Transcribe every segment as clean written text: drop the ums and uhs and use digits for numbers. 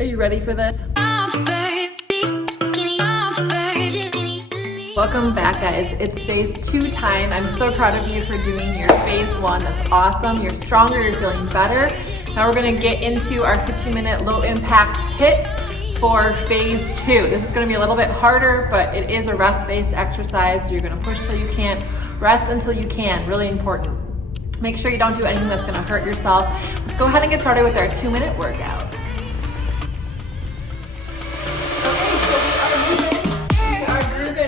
Are you ready for this? Welcome back, guys. It's phase 2 time. I'm so proud of you for doing your phase 1. That's awesome. You're stronger, you're feeling better. Now we're gonna get into our 15-minute low impact HIIT for phase 2. This is gonna be a little bit harder, but it is a rest-based exercise. So you're gonna push till you can't, rest until you can, really important. Make sure you don't do anything that's gonna hurt yourself. Let's go ahead and get started with our 2-minute workout.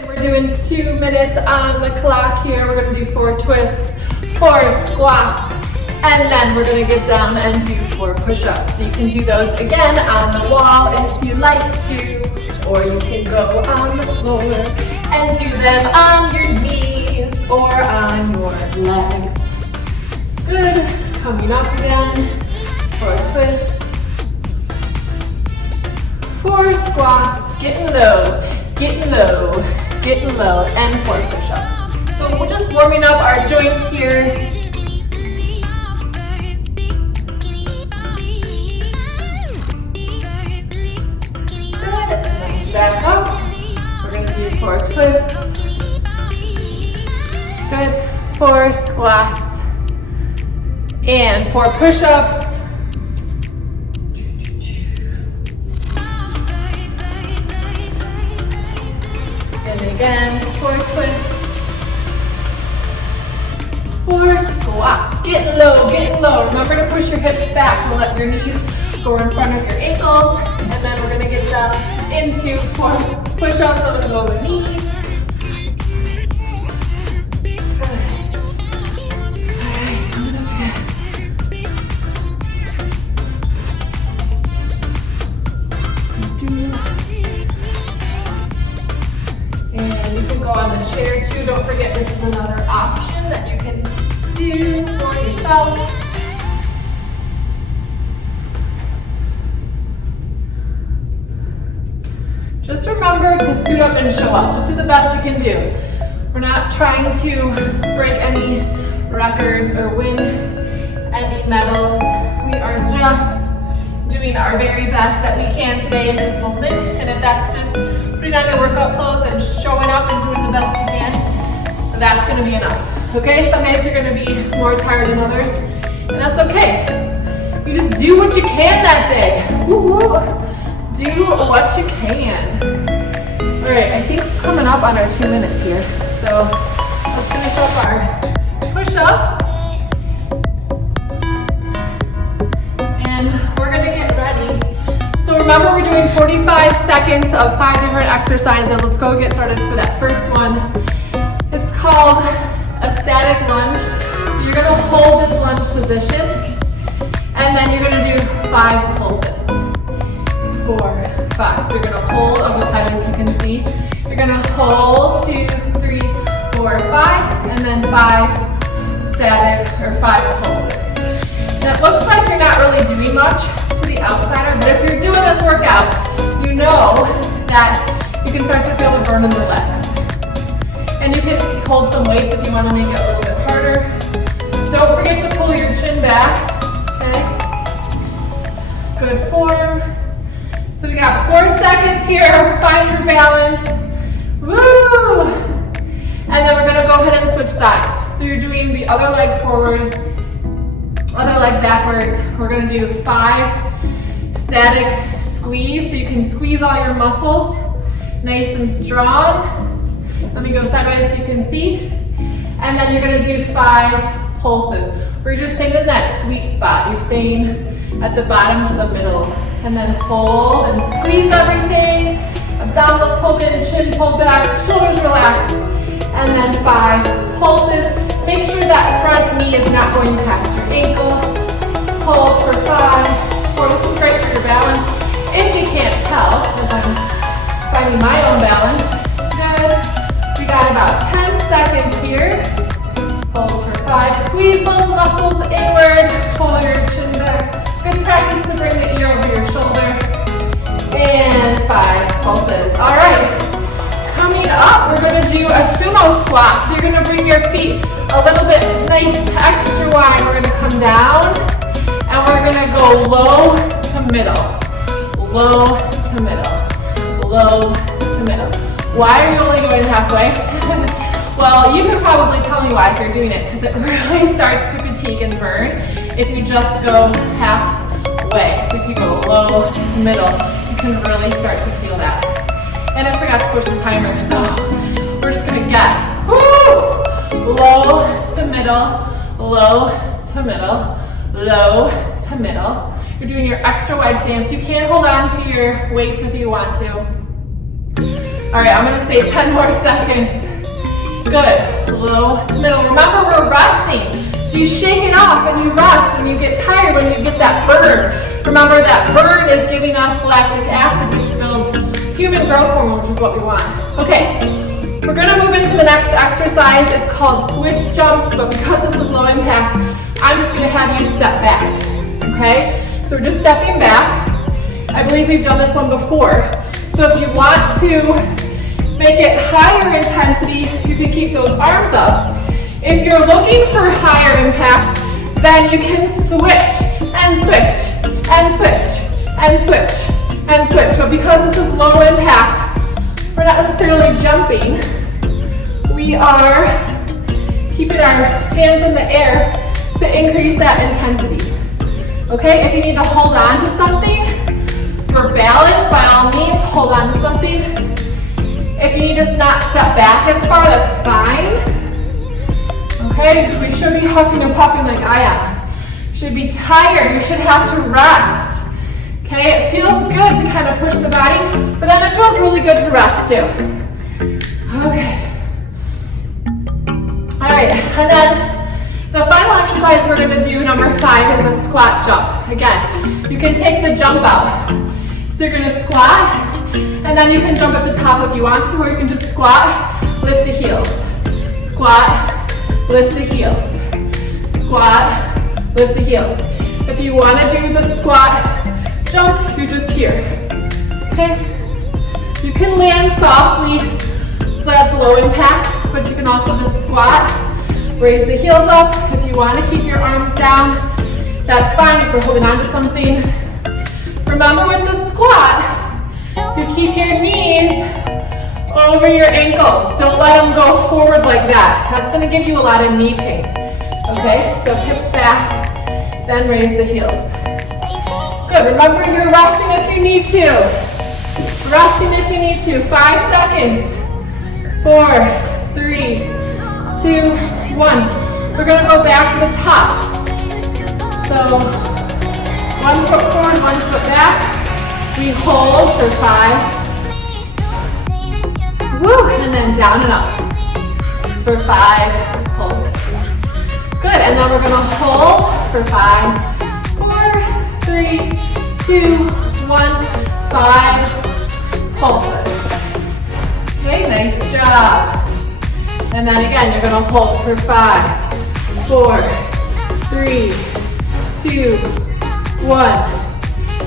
We're doing 2 minutes on the clock here. We're gonna do 4 twists, 4 squats, and then we're gonna get down and do 4 push-ups. So you can do those again on the wall if you like to, or you can go on the floor and do them on your knees or on your legs. Good. Coming up again. 4 twists, 4 squats, getting low, getting low, getting low, and 4 push-ups. So we're just warming up our joints here. Good. And then back up. We're gonna do 4 twists. Good. 4 squats and 4 push-ups. Again, 4 twists, 4 squats. Getting low, getting low. Remember to push your hips back and let your knees go in front of your ankles. And then we're gonna get down into 4 push-ups on the lower knees. On the chair too. Don't forget this is another option that you can do for yourself. Just remember to suit up and show up. Just do the best you can do. We're not trying to break any records or win any medals. We are just doing our very best that we can today in this moment. And if that's just putting on your workout clothes and showing up and doing the best you can, that's gonna be enough. Okay, some days you're gonna be more tired than others, and that's okay. You just do what you can that day. Woo-woo. Do what you can. All right, I think we're coming up on our 2 minutes here. So let's finish up our push-ups. And we're gonna get ready. So remember, we're doing 45 seconds of 5 different exercises. Let's go get started for that first one. It's called a static lunge. So you're gonna hold this lunge position, and then you're gonna do 5 pulses. 4, 5. So you're gonna hold on the side as you can see. You're gonna hold 2, 3, 4, 5, and then 5 static or 5 pulses. Now it looks like you're not really doing much to the outsider, but if you're doing this workout, you know that you can start to feel the burn in the legs. And you can hold some weights if you want to make it a little bit harder. Don't forget to pull your chin back, okay? Good form. So we got 4 seconds here, find your balance. Woo! And then we're gonna go ahead and switch sides. So you're doing the other leg forward, other leg backwards. We're gonna do 5 static squeeze, so you can squeeze all your muscles nice and strong. Let me go sideways so you can see. And then you're gonna do 5 pulses. We're just staying in that sweet spot. You're staying at the bottom to the middle. And then hold and squeeze everything. Abdominals pulled in, chin pulled back, shoulders relaxed. And then 5 pulses. Make sure that front knee is not going past your ankle. Hold for 5, 4. This is great for your balance. If you can't tell, because I'm finding my own balance. Good. We got about 10 seconds here. Hold for 5. Squeeze those muscles inward. Pull your chin back. Good practice to bring the ear over your shoulder. And 5 pulses. All right. Coming up, we're going to do a sumo squat. So you're going to bring your feet a little bit nice, extra wide. We're going to come down and we're going to go low to middle. low to middle, low to middle. Why are you only going halfway? Well, you can probably tell me why if you're doing it, because it really starts to fatigue and burn if you just go halfway. So if you go low to middle, you can really start to feel that. And I forgot to push the timer, so we're just gonna guess. Woo! Low to middle, low to middle, low to middle. You're doing your extra wide stance. You can hold on to your weights if you want to. All right, I'm gonna say 10 more seconds. Good, low to middle. Remember, we're resting. So you shake it off and you rest when you get tired, when you get that burn. Remember, that burn is giving us lactic acid, which builds human growth hormone, which is what we want. Okay, we're gonna move into the next exercise. It's called switch jumps, but because this is low impact, I'm just gonna have you step back, okay? So we're just stepping back. I believe we've done this one before. So if you want to make it higher intensity, you can keep those arms up. If you're looking for higher impact, then you can switch and switch and switch and switch and switch. But because this is low impact, we're not necessarily jumping. We are keeping our hands in the air to increase that intensity. Okay, if you need to hold on to something for balance, by all means, hold on to something. If you need to just not step back as far, that's fine. Okay, we should be huffing and puffing like I am. You should be tired, you should have to rest. Okay, it feels good to kind of push the body, but then it feels really good to rest too. Okay. All right, and then the final exercise we're gonna do, number 5, is a squat jump. Again, you can take the jump out. So you're gonna squat, and then you can jump at the top if you want to, or you can just squat, lift the heels. Squat, lift the heels. Squat, lift the heels. If you want to do the squat jump, you're just here. Okay? You can land softly, so that's low impact, but you can also just squat, raise the heels up. If you want to keep your arms down, that's fine if you're holding on to something. Remember, with the squat, you keep your knees over your ankles. Don't let them go forward like that. That's going to give you a lot of knee pain. Okay, so hips back, then raise the heels. Good, remember you're resting if you need to. Resting if you need to. 5 seconds. 4, 3, 2, 1. We're going to go back to the top. So 1 foot forward, 1 foot back. We hold for 5. Woo, and then down and up. For 5, hold it. Good, and then we're gonna hold for 5, 4, 3, 2, 1, 5 pulses. Okay, nice job. And then again, you're gonna hold for 5, 4, 3, 2, 1.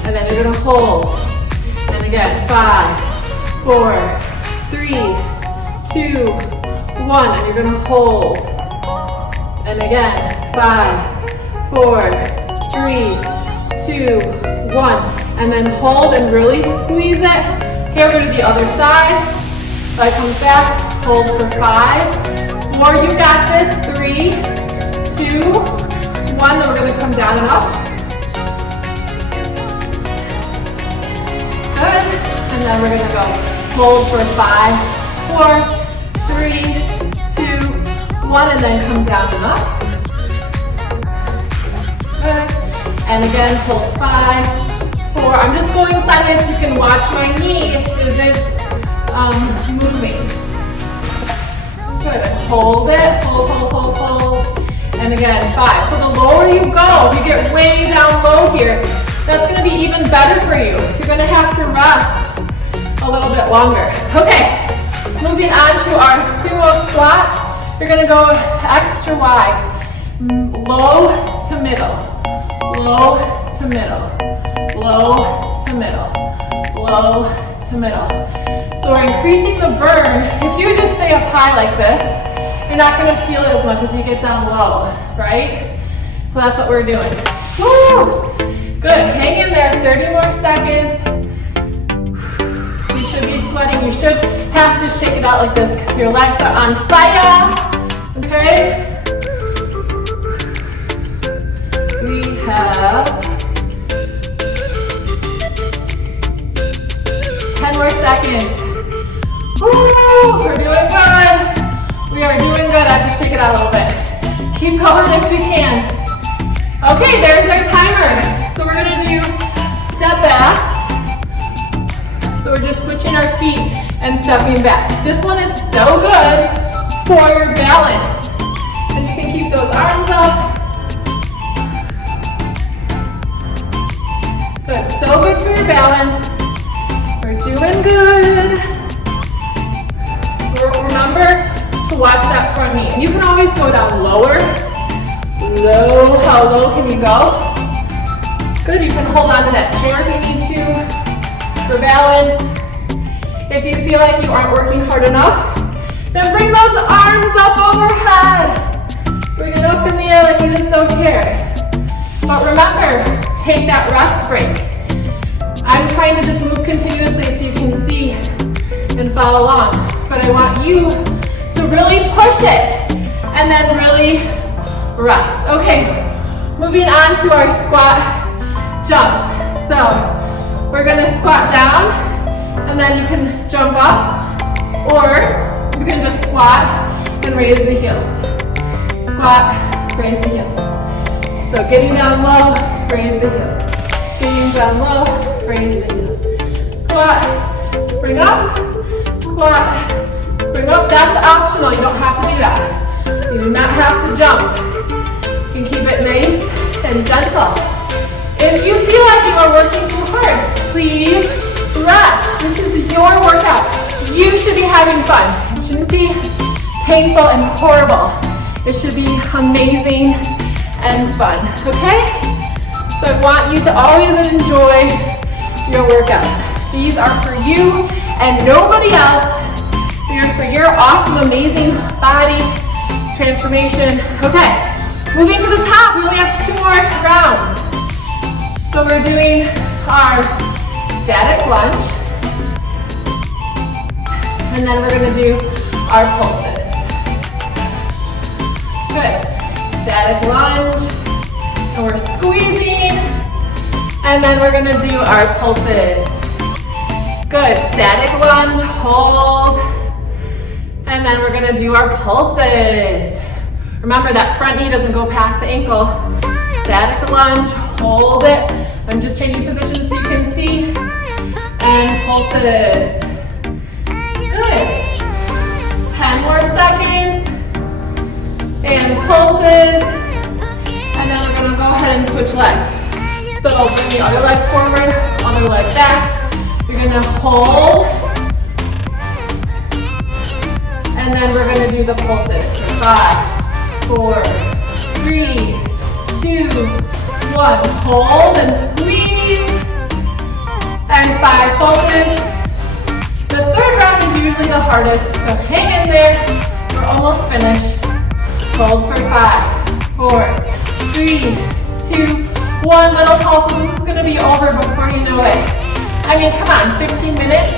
And then you're gonna hold. And again, 5, 4, 3, 2, 1. And you're gonna hold. And again, 5, 4, 3, 2, 1. And then hold and really squeeze it. Okay, we're gonna do the other side. So I come back, hold for 5, 4, you got this, 3, 2, 1. Then we're gonna come down and up. Good. And then we're gonna go hold for 5, 4, 3, 2, 1, and then come down and up. Good. And again, hold 5, 4. I'm just going sideways so you can watch my knee isn't moving. Good. Hold it. Hold, hold, hold, hold. And again, 5. So the lower you go, if you get way down low here, that's going to be even better for you. You're going to have to rest a little bit longer. Okay, moving on to our sumo squat. You're going to go extra wide. Low to middle. Low to middle. Low to middle. Low to middle. So we're increasing the burn. If you just stay up high like this, you're not going to feel it as much as you get down low, right? So that's what we're doing. Woo! Good, hang in there, 30 more seconds. you should have to shake it out like this because your legs are on fire, okay? We have 10 more seconds. Woo, we're doing good. We are doing good. I have to shake it out a little bit. Keep going if we can. Okay, there's our timer. So we're gonna do step backs. So we're just switching our feet and stepping back. This one is so good for your balance. And you can keep those arms up. Good, so good for your balance. We're doing good. Remember to watch that front knee. You can always go down lower. Low, how low can you go? Good, you can hold on to that chair if you need to for balance. If you feel like you aren't working hard enough, then bring those arms up overhead. Bring it up in the air like you just don't care. But remember, take that rest break. I'm trying to just move continuously so you can see and follow along. But I want you to really push it and then really rest. Okay, moving on to our squat jumps. So we're gonna squat down and then you can jump up, or you can just squat and raise the heels. Squat, raise the heels. So getting down low, raise the heels. Getting down low, raise the heels. Squat, spring up, squat, spring up. That's optional, you don't have to do that. You do not have to jump. You can keep it nice and gentle. If you feel like you are working too hard, please rest. This is your workout. You should be having fun. It shouldn't be painful and horrible. It should be amazing and fun, okay? So I want you to always enjoy your workouts. These are for you and nobody else. They're for your awesome, amazing body transformation. Okay, moving to the top. We only have 2 more rounds. So we're doing our static lunge. And then we're gonna do our pulses. Good. Static lunge. And we're squeezing. And then we're gonna do our pulses. Good. Static lunge, hold. And then we're gonna do our pulses. Remember that front knee doesn't go past the ankle. Static lunge, hold it. I'm just changing positions so you can see. And pulses. Good. 10 more seconds. And pulses. And then we're gonna go ahead and switch legs. So bring the other leg forward, other leg back. You're gonna hold. And then we're gonna do the pulses. 5, 4, 3, 2, 1. Hold and squeeze. And 5 pulses. The third round is usually the hardest, so hang in there. We're almost finished. Hold for 5, 4, 3, 2, 1. Little pulses. This is gonna be over before you know it. I mean, come on, 15 minutes?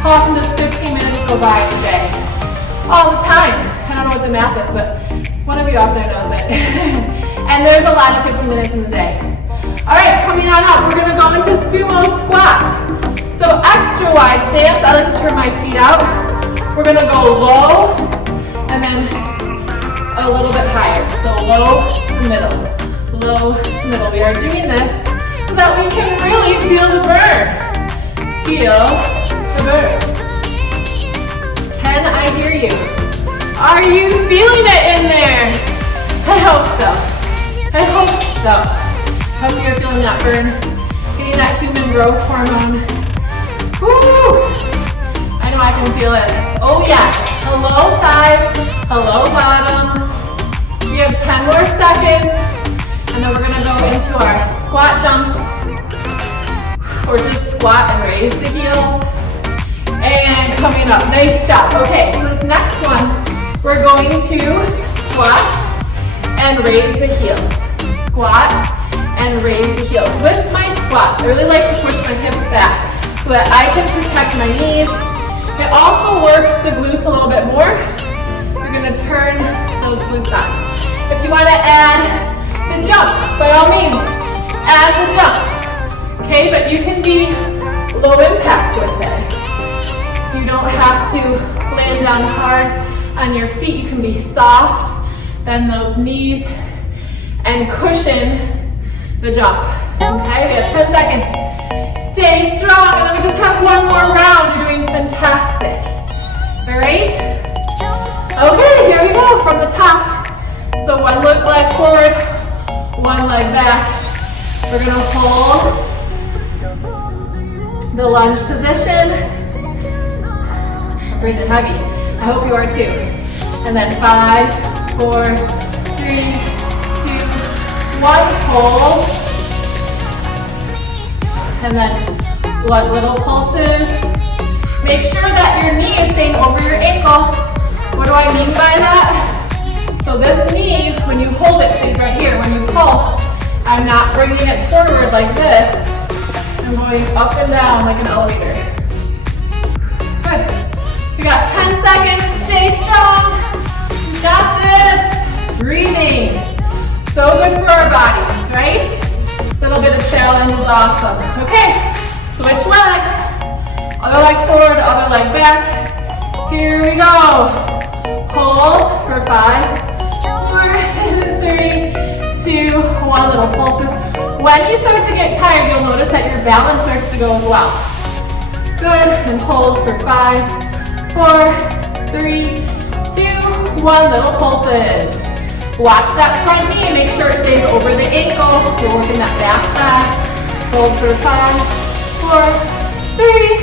How often does 15 minutes go by in a day? All the time. I don't know what the math is, but one of you out there knows it. And there's a lot of 15 minutes in the day. All right, coming on up, we're gonna go into sumo squat. So extra wide stance. I like to turn my feet out. We're gonna go low and then a little bit higher. So low to middle, low to middle. We are doing this so that we can really feel the burn. Feel the burn. Can I hear you? Are you feeling it in there? I hope so. I hope so. Hope you're feeling that burn. Getting that human growth hormone. Woo! I know I can feel it. Oh yeah. Hello thighs. Hello bottom. We have 10 more seconds. And then we're gonna go into our squat jumps. Or just squat and raise the heels. And coming up, nice job. Okay, so this next one, we're going to squat and raise the heels. Squat and raise the heels. With my squat, I really like to push my hips back so that I can protect my knees It also works the glutes a little bit more. You're gonna turn those glutes on. If you wanna add the jump, by all means, add the jump. Okay, but you can be low impact with it. You don't have to land down hard on your feet. You can be soft, bend those knees, and cushion the jump. Okay, we have 10 seconds. Stay strong, and then we just have one more round. You're doing fantastic. All right? Okay, here we go from the top. So one leg forward, one leg back. We're gonna hold the lunge position. I'm breathing heavy. I hope you are too. And then 5, 4, 3, 2, 1, hold. And then blood little pulses. Make sure that your knee is staying over your ankle. What do I mean by that? So this knee, when you hold it, stays right here. When you pulse, I'm not bringing it forward like this. I'm going up and down like an elevator. Good. We got 10 seconds. Stay strong. You got this. Breathing. So good for our bodies, right? Little bit of challenge is awesome. Okay, switch legs. Other leg forward, other leg back. Here we go. Hold for 5, 4, 3, 2, 1. Little pulses. When you start to get tired, you'll notice that your balance starts to go as well. Good, and hold for 5, 4, 3, 2, 1. Little pulses. Watch that front knee, make sure it stays over the ankle. You're working that back side. Hold for 5, 4, 3,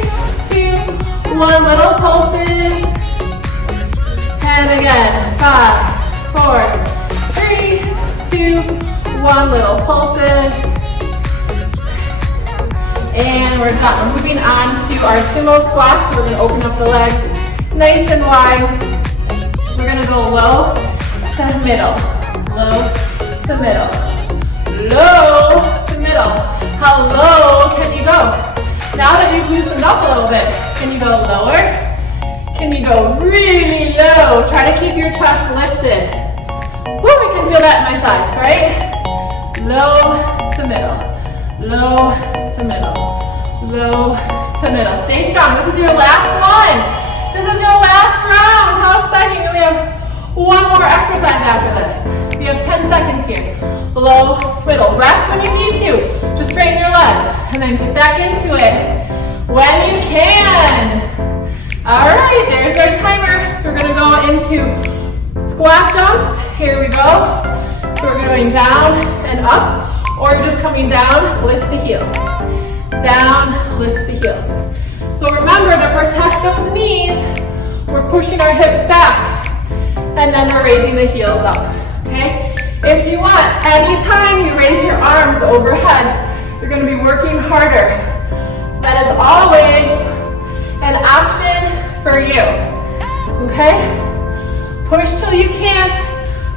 2, 1. Little pulses. And again, 5, 4, 3, 2, 1. Little pulses. And we're done. We're moving on to our sumo squats. So we're gonna open up the legs nice and wide. We're gonna go low to middle, low to middle, low to middle. How low can you go? Now that you've loosened up a little bit, can you go lower? Can you go really low? Try to keep your chest lifted. Woo, I can feel that in my thighs, right? Low to middle, low to middle, low to middle. Stay strong. This is your last one. This is your last round. How exciting. We have one more exercise after this. We have 10 seconds here. Low to middle. Rest when you need to. Just straighten your legs and then get back into it when you can. All right, there's our timer. So we're gonna go into squat jumps. Here we go. So we're going down and up, or you're just coming down, lift the heels. Down, lift the heels. So remember to protect those knees. We're pushing our hips back. And then we're raising the heels up, okay? If you want, anytime you raise your arms overhead, you're gonna be working harder. So that is always an option for you, okay? Push till you can't,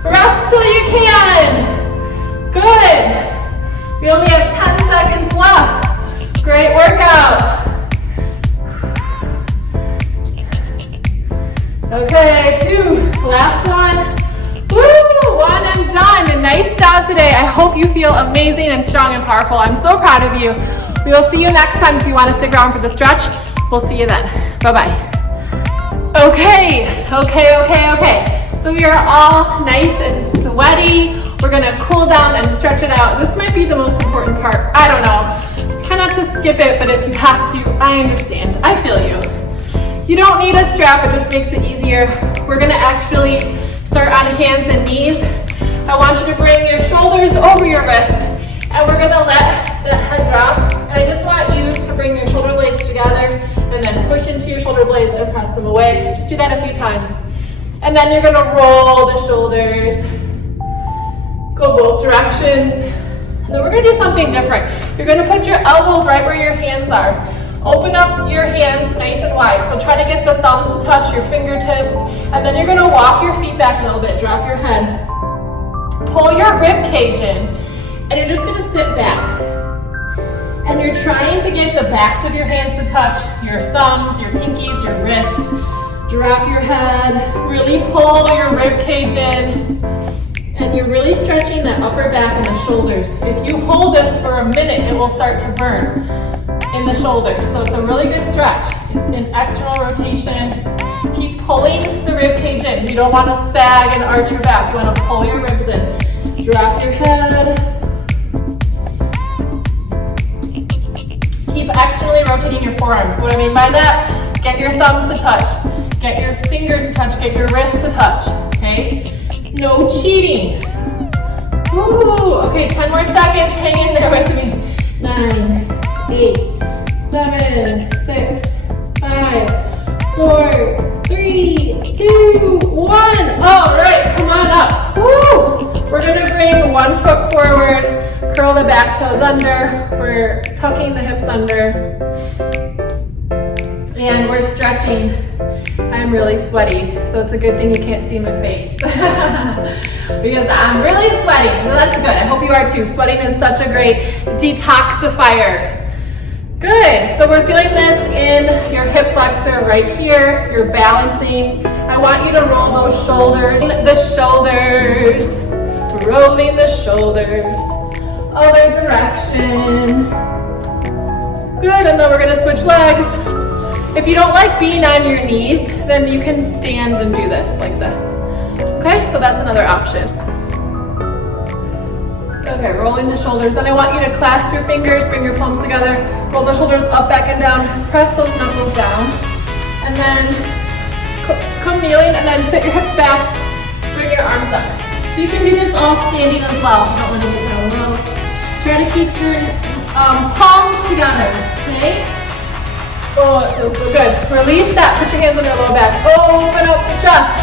rest till you can. Good. We only have 10 seconds left. Great workout. Okay, 2, last one. Woo, 1 and done. And nice job today. I hope you feel amazing and strong and powerful. I'm so proud of you. We will see you next time. If you want to stick around for the stretch, we'll see you then. Bye-bye. Okay. So we are all nice and sweaty. We're gonna cool down and stretch it out. This might be the most important part. I don't know. Try not to skip it, but if you have to, I understand. I feel you. You don't need a strap, it just makes it easier. We're gonna actually start on hands and knees. I want you to bring your shoulders over your wrists, and we're gonna let the head drop. And I just want you to bring your shoulder blades together and then push into your shoulder blades and press them away. Just do that a few times. And then you're gonna roll the shoulders, go both directions. And then we're gonna do something different. You're gonna put your elbows right where your hands are. Open up your hands nice and wide. So try to get the thumbs to touch your fingertips. And then you're gonna walk your feet back a little bit, drop your head. Pull your rib cage in. And you're just gonna sit back. And you're trying to get the backs of your hands to touch your thumbs, your pinkies, your wrist. Drop your head, really pull your rib cage in, and you're really stretching that upper back and the shoulders. If you hold this for a minute, it will start to burn in the shoulders. So it's a really good stretch. It's an external rotation. Keep pulling the rib cage in. You don't want to sag and arch your back. You want to pull your ribs in. Drop your head. Keep externally rotating your forearms. What I mean by that, get your thumbs to touch. Get your fingers to touch, get your wrists to touch, okay? No cheating. Woo! Okay, 10 more seconds, hang in there with me. 9, 8, 7, 6, 5, 4, 3, 2, 1. All right, come on up. Woo! We're gonna bring one foot forward, curl the back toes under. We're tucking the hips under. And we're stretching. I'm really sweaty, so it's a good thing you can't see my face. Because I'm really sweaty. Well, that's good. I hope you are too. Sweating is such a great detoxifier. Good. So we're feeling this in your hip flexor right here. You're balancing. I want you to roll those shoulders. The shoulders. Rolling the shoulders. Other direction. Good. And then we're going to switch legs. If you don't like being on your knees, then you can stand and do this, like this. Okay, so that's another option. Okay, rolling the shoulders. Then I want you to clasp your fingers, bring your palms together, roll the shoulders up, back, and down. Press those knuckles down. And then come kneeling, and then sit your hips back, bring your arms up. So you can do this all standing as well. You don't want to get down low. Try to keep your palms together, okay? Oh, it feels so good. Release that. Put your hands on your low back. Open up the chest.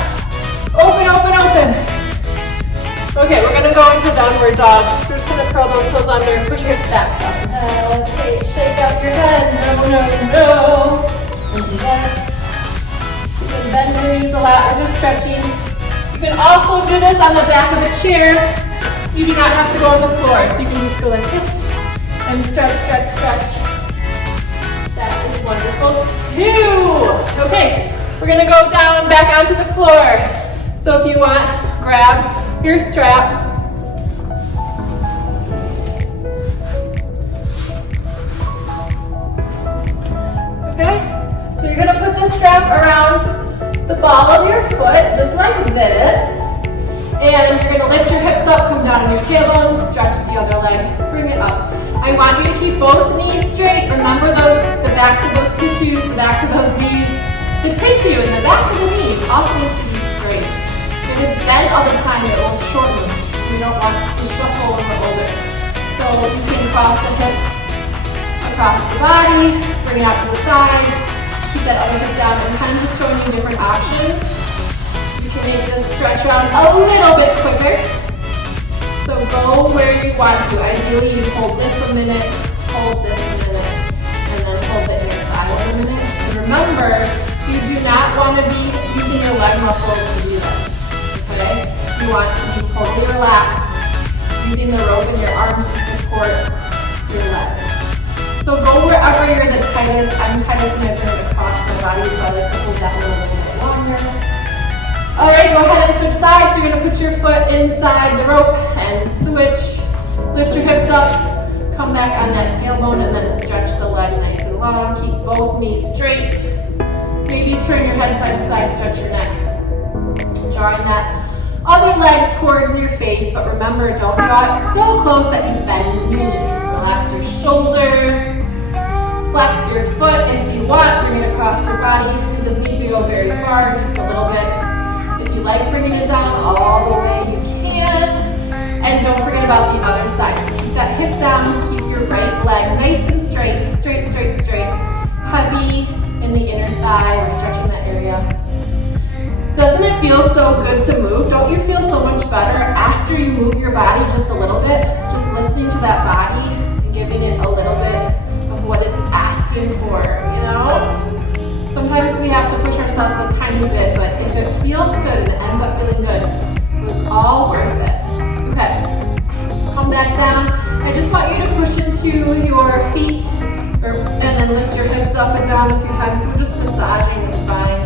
Open, open, open. Okay, we're going to go into downward dog. So we're just going to curl those toes under. Push your hips back. Okay, shake out your head. No, no, no. Yes. You can bend your knees a lot. We're just stretching. You can also do this on the back of a chair. You do not have to go on the floor. So you can just go like this. And stretch, stretch, stretch. That is wonderful too. Okay, we're gonna go down, back onto the floor. So if you want, grab your strap. Okay, so you're gonna put the strap around the ball of your foot, just like this. And you're gonna lift your hips up, come down on your tailbone, stretch the other leg, bring it up. I want you to keep both knees straight. Remember the backs of those tissues, the backs of those knees. The tissue in the back of the knees also needs to be straight. If it's bent all the time, it will shorten. We don't want to shuffle over older. So you can cross the hip across the body, bring it out to the side, keep that other hip down, and kind of just showing you different options. You can make this stretch around a little bit quicker. So go where you want to. Ideally, you hold this a minute, hold this a minute, and then hold the inner thigh a minute. And remember, you do not want to be using your leg muscles to do this, okay? You want to be totally relaxed, using the rope in your arms to support your leg. So go wherever you're the tightest. I'm tightest when I bring it across my body, so I like to hold that one a little bit longer. All right, go ahead and switch sides. You're gonna put your foot inside the rope and switch. Lift your hips up, come back on that tailbone, and then stretch the leg nice and long. Keep both knees straight. Maybe turn your head side to side, stretch your neck. Drawing that other leg towards your face, but remember, don't draw it so close that you bend your knee. Relax your shoulders, flex your foot if you want, bring it across your body. It doesn't need to go very far, just a little bit. If you like bringing it down all the way, you can. And don't forget about the other side. So keep that hip down, keep your right leg nice and straight, straight, straight, straight. Heavy in the inner thigh, we're stretching that area. Doesn't it feel so good to move? Don't you feel so much better after you move your body just a little bit? Just listening to that body and giving it a little bit of what it's asking for, you know? Sometimes we have to push ourselves a tiny bit, but if it feels good and it ends up feeling good, it was all worth it. Okay, come back down. I just want you to push into your feet hips up and down a few times. So we're just massaging the spine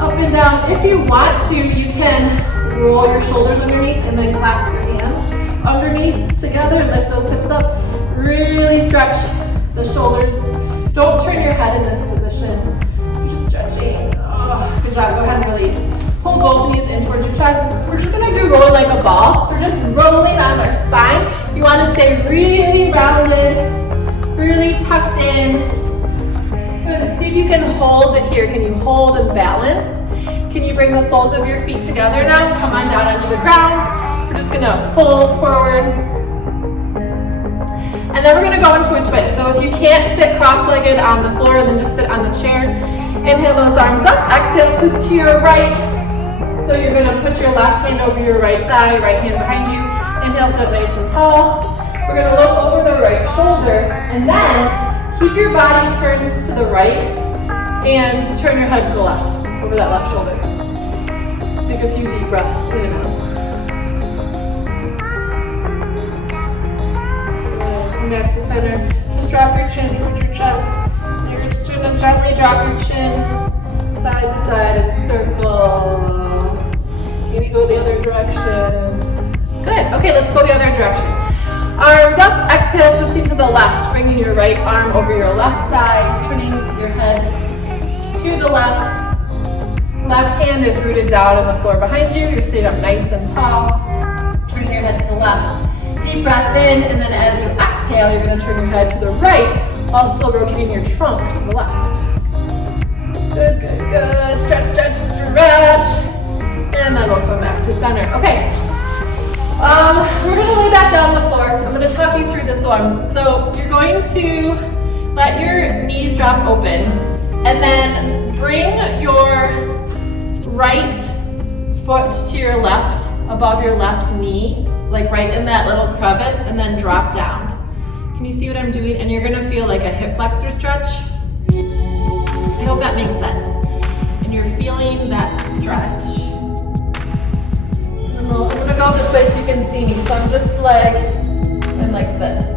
up and down. If you want to, you can roll your shoulders underneath and then clasp your hands underneath together and lift those hips up. Really stretch the shoulders. Don't turn your head in this position. You're just stretching. Oh, good job. Go ahead and release. Pull both knees in towards your chest. We're just gonna do roll like a ball. So we're just rolling on our spine. You wanna stay really rounded, really tucked in. Good. See if you can hold it here. Can you hold and balance? Can you bring the soles of your feet together now? Come on down onto the ground. We're just gonna fold forward. And then we're gonna go into a twist. So if you can't sit cross-legged on the floor, then just sit on the chair. Inhale those arms up. Exhale, twist to your right. So you're gonna put your left hand over your right thigh, right hand behind you. Inhale, sit up nice and tall. We're gonna look over the right shoulder, and then keep your body turned to the right and turn your head to the left, over that left shoulder. Take a few deep breaths in and out. Come back to center. Just drop your chin towards your chest. You're gonna gently drop your chin side to side in a circle. Maybe go the other direction. Good. Okay, let's go the other direction. Arms up. Exhale, twisting to the left. Bringing your right arm over your left thigh. Turning your head to the left. Left hand is rooted down on the floor behind you. You're sitting up nice and tall. Turning your head to the left. Deep breath in, and then as you exhale, you're going to turn your head to the right while still rotating your trunk to the left. Good, good, good. Stretch, stretch, stretch. And then we'll come back to center. Okay. We're going to lay back down on the floor. I'm going to talk you through this one. So you're going to let your knees drop open, and then bring your right foot to your left, above your left knee, like right in that little crevice, and then drop down. Can you see what I'm doing? And you're gonna feel like a hip flexor stretch. I hope that makes sense. And you're feeling that stretch. I'm gonna go this way so you can see me. So I'm just like, and like this.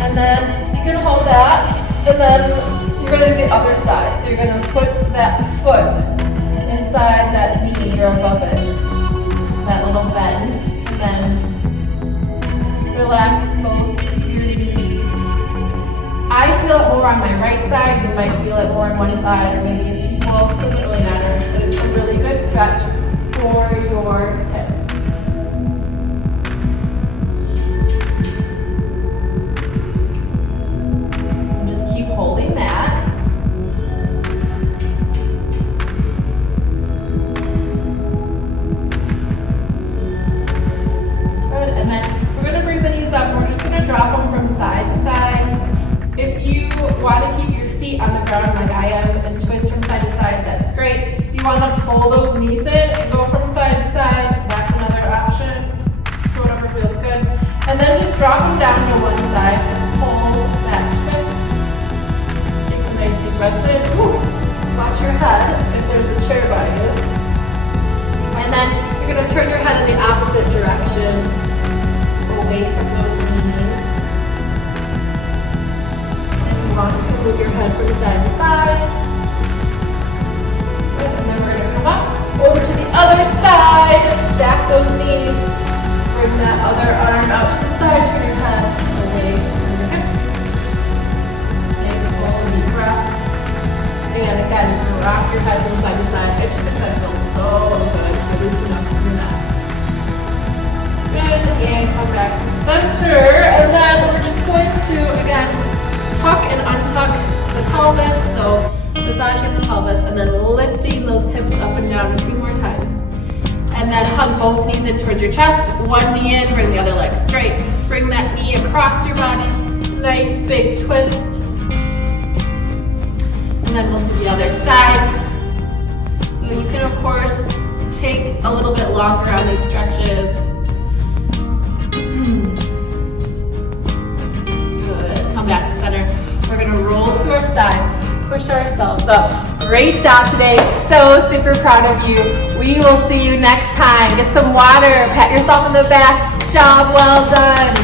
And then you can hold that, and then you're gonna do the other side. So you're gonna put that foot inside that knee or above it, that little bend, and then relax both your knees. I feel it more on my right side. You might feel it more on one side, or maybe it's equal. It doesn't really matter, but it's a really good stretch for your hip. Holding that. Good, and then we're going to bring the knees up. We're just going to drop them from side to side. If you want to keep your feet on the ground like I am and twist from side to side, that's great. If you want to pull those knees in and go from side to side, that's another option. So whatever feels good. And then just drop them down to one side and pull that twist. Nice deep breaths in. Ooh. Watch your head if there's a chair by you. And then you're going to turn your head in the opposite direction, away from those knees. If you want, you can move your head from side to side. Good. And then we're going to come up over to the other side. Stack those knees. Bring that other arm out to the side. Turn your head away from your hips. Breaths. And again, you can rock your head from side to side. I just think that feels so good for loosening up your neck. Good, and come back to center. And then we're just going to, again, tuck and untuck the pelvis. So massaging the pelvis and then lifting those hips up and down a few more times. And then hug both knees in towards your chest. One knee in, bring the other leg straight. Bring that knee across your body. Nice big twist. And then go to the other side. So you can, of course, take a little bit longer on these stretches. Good. Come back to center. We're going to roll to our side, push ourselves up. Great job today. So super proud of you. We will see you next time. Get some water. Pat yourself on the back. Job well done.